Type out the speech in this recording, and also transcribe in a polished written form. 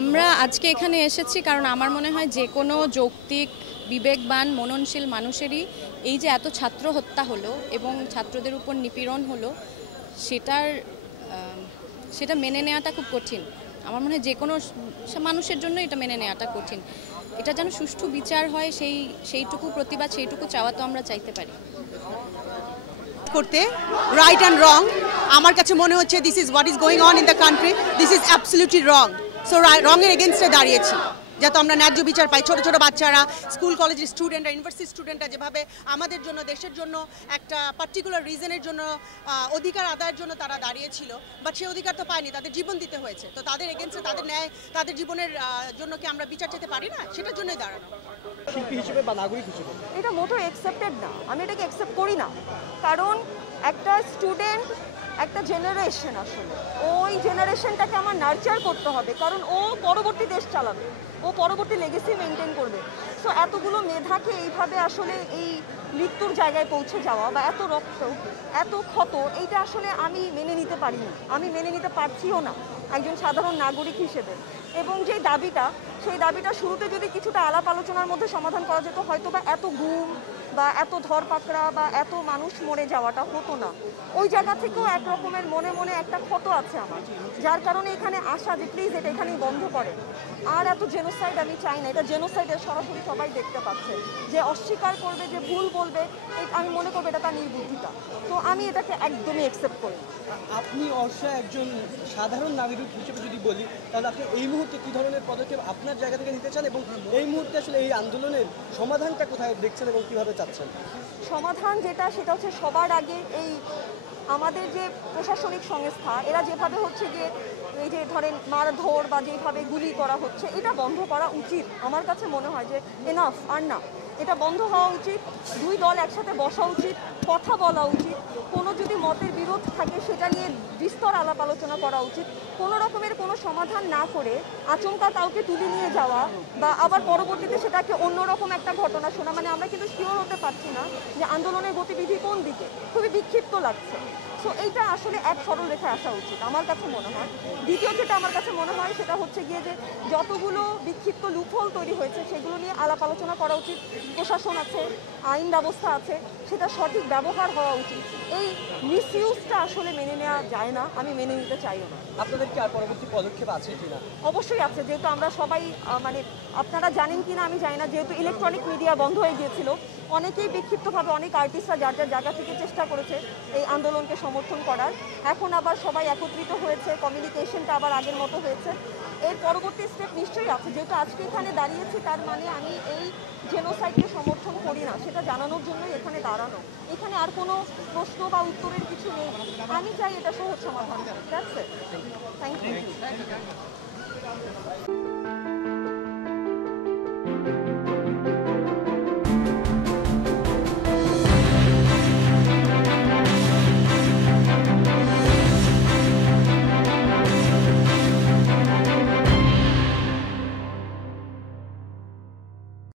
আমরা আজকে এখানে এসেছি কারণ আমার মনে হয় যে কোনো যৌক্তিক বিবেকবান মননশীল মানুষেরই এই যে এত ছাত্র হত্যা হলো এবং ছাত্রদের উপর নিপীড়ন হলো সেটা মেনে নেওয়াটা খুব কঠিন। আমার মনে হয় যে কোনো মানুষের জন্য এটা মেনে নেওয়াটা কঠিন। এটা যেন সুষ্ঠু বিচার হয় সেইটুকু প্রতিবাদ সেইটুকু চাওয়া তো আমরা চাইতে পারি। করতে রাইট অ্যান্ড রং আমার কাছে মনে হচ্ছে this is what is going on in the country, this is absolutely wrong. So রঙের এগেনস্টে দাঁড়িয়েছি যাতে আমরা ন্যায্য বিচার পাই। ছোট ছোট বাচ্চারা, স্কুল কলেজের স্টুডেন্টরা, ইউনিভার্সিটি স্টুডেন্টরা যেভাবে আমাদের জন্য, দেশের জন্য একটা পার্টিকুলার রিজনের জন্য অধিকার আদায়ের জন্য তারা দাঁড়িয়েছিল, বাট সেই অধিকার তো পায়নি, তাদের জীবন দিতে হয়েছে। তো তাদের এগেনস্টে, তাদের ন্যায়, তাদের জীবনের জন্য কি আমরা বিচার চাইতে পারি না? সেটার জন্যই দাঁড়ানো। শিল্পী হিসেবে বা নাগরিক হিসেবে এটা মোটো অ্যাকসেপ্টেড না, আমি এটাকে অ্যাকসেপ্ট করি না। কারণ একটা স্টুডেন্ট, একটা জেনারেশন, আসলে ওই জেনারেশনটাকে আমার নার্চার করতে হবে, কারণ ও পরবর্তী দেশ চালাবে, ও পরবর্তী লেগেসি মেনটেন করবে। সো এতগুলো মেধাকে এইভাবে আসলে এই মৃত্যুর জায়গায় পৌঁছে যাওয়া বা এত রক্ত, এত ক্ষত, এইটা আসলে আমি মেনে নিতে পারিনি, আমি মেনে নিতে পারছিও না একজন সাধারণ নাগরিক হিসেবে। এবং যে দাবিটা, সেই দাবিটা শুরুতে যদি কিছুটা আলাপ আলোচনার মধ্যে সমাধান করা যেত, হয়তো বা এত গুম বা এত ধরপাকড়া বা এত মানুষ মরে যাওয়াটা হতো না। ওই জায়গা থেকেও এক রকমের মনে মনে একটা ক্ষত আছে আমার, যার কারণে এখানে আসা যে প্লিজ এটা এখানেই বন্ধ করে। আর এত জেনোসাইড আমি চাই না, এটা জেনোসাইডের সরাসরি সবাই দেখতে পাচ্ছে। যে অস্বীকার করবে, যে ভুল বলবে, আমি মনে করবো এটা তার নির্বুদ্ধিতা। তো আমি এটাকে একদমই অ্যাকসেপ্ট করি। আপনি একজন সাধারণ নাগরিক হিসেবে যদি বলি, তাহলে আপনি এই মুহূর্তে কী ধরনের পদক্ষেপ আপনার জায়গা থেকে নিতে চান এবং এই মুহূর্তে আসলে এই আন্দোলনের সমাধানটা কোথায় দেখছেন এবং কীভাবে চাচ্ছেন? সমাধান যেটা, সেটা হচ্ছে সবার আগে এই আমাদের যে প্রশাসনিক সংস্থা, এরা যেভাবে হচ্ছে গিয়ে এই যে ধরেন মারধর বা যেভাবে গুলি করা হচ্ছে, এটা বন্ধ করা উচিত। আমার কাছে মনে হয় যে এনাফ, আর না, এটা বন্ধ হওয়া উচিত। দুই দল একসাথে বসা উচিত, কথা বলা উচিত। কোনো যদি মতের বিরোধ থাকে সেটা নিয়ে বিস্তর আলাপ আলোচনা করা উচিত। কোনো রকমের কোনো সমাধান না করে আচমকা কাউকে তুলে নিয়ে যাওয়া বা আবার পরবর্তীতে সেটাকে অন্যরকম একটা ঘটনা শোনা, মানে আমরা কিন্তু শিওর হতে পারছি না যে আন্দোলনের গতিবিধি কোন দিকে, খুবই বিক্ষিপ্ত লাগছে। সো এইটা আসলে এক সরল রেখায় আসা উচিত আমার কাছে মনে হয়। দ্বিতীয় যেটা আমার কাছে মনে হয় সেটা হচ্ছে গিয়ে যে যতগুলো বিক্ষিপ্ত লুপহোল তৈরি হয়েছে সেগুলো নিয়ে আলাপ আলোচনা করা উচিত। প্রশাসন আছে, আইন ব্যবস্থা আছে, সেটা সঠিক ব্যবহার হওয়া উচিত। এই মিসইউজটা আসলে মেনে নেওয়া যায় না, আমি মেনে নিতে চাইও না। আপনাদের কি আর পরবর্তী পদক্ষেপ আছে কিনা? অবশ্যই আছে, যেহেতু আমরা সবাই মানে আপনারা জানেন কি না আমি জানি না, যেহেতু ইলেকট্রনিক মিডিয়া বন্ধ হয়ে গিয়েছিল, অনেকেই বিক্ষিপ্তভাবে অনেক আর্টিস্টরা যার যার জায়গা থেকে চেষ্টা করেছে এই আন্দোলনকে সমর্থন করার। এখন আবার সবাই একত্রিত হয়েছে, কমিউনিকেশনটা আবার আগের মতো হয়েছে। এর পরবর্তী স্টেপ নিশ্চয়ই আছে। যেহেতু আজকে এখানে দাঁড়িয়েছি, তার মানে আমি এই জেনোসাইডকে সমর্থন করি না সেটা জানানোর জন্যই এখানে দাঁড়ানো। এখানে আর কোনো প্রশ্ন বা উত্তরের কিছু নেই। আমি চাই এটা সহজ সমাধান। That's it. Thank you.